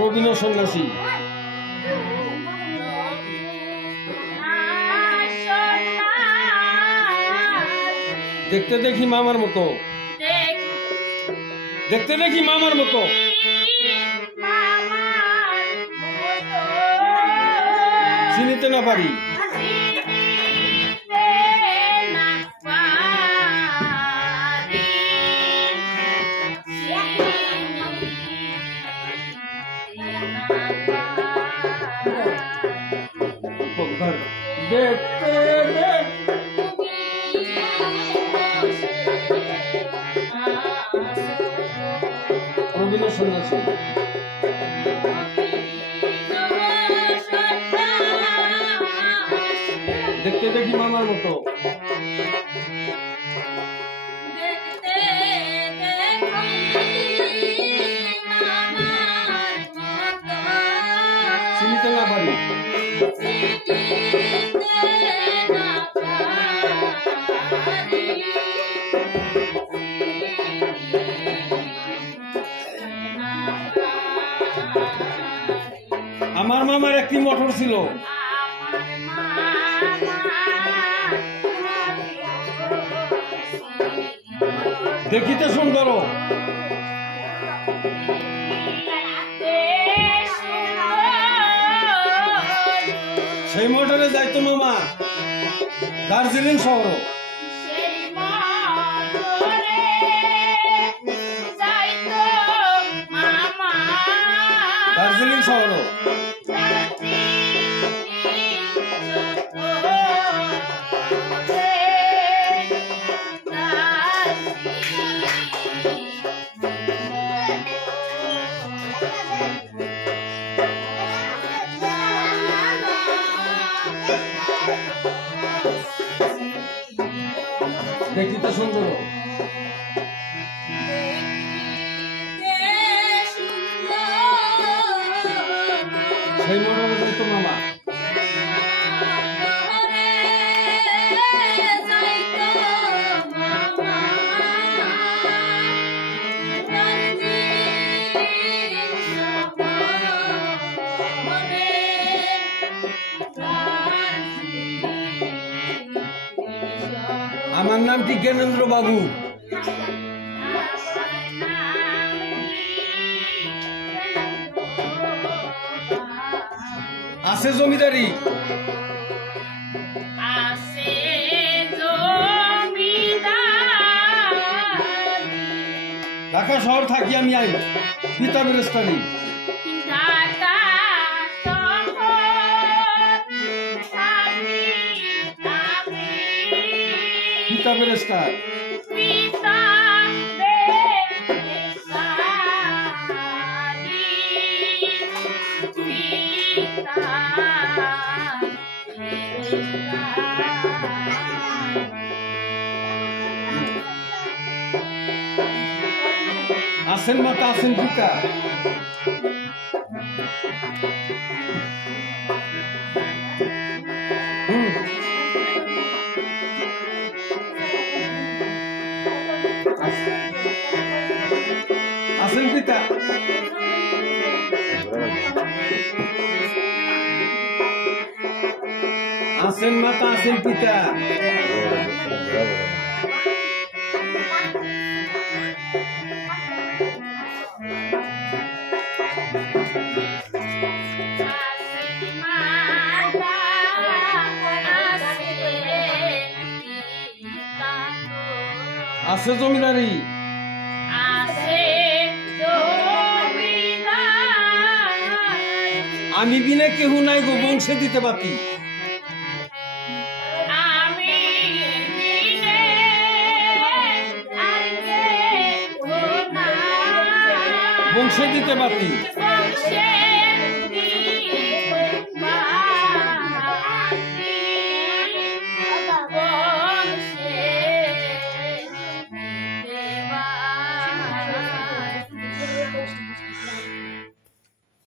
প্রবীণ সন্ন্যাসী। দেখতে দেখি মামার মতো, দেখতে দেখি মামার মতো, চিনিতে না পারি। দেখতে প্রবীণ সন্ন্যাসী। দেখতে দেখি মামার মতো, চিনিতে না পারি। আমার মামার একটি মোটর ছিল, দেখিতে সুন্দর, সেই মোটরে যাইতো মামা দার্জিলিং শহর। দার্জিলিং শহর দেখিতে সুন্দর, সেই মোটরে যাইতো মামা। আমার নাম কি জ্ঞানেন্দ্র বাবু। আছে জমিদারি, ঢাকা শহর থাকি আমি আই পিতা বেরেস্তারি। পিতা বেরেস্তার আছেন মাতা, আছেন পিতা। আছেন পিতা, আছেন মাতা, আছেন পিতা। আছে জমিদারি, আমি বিনা কেহু নাই গো বংশে দিতে পাতি। বংশে দিতে পাতি।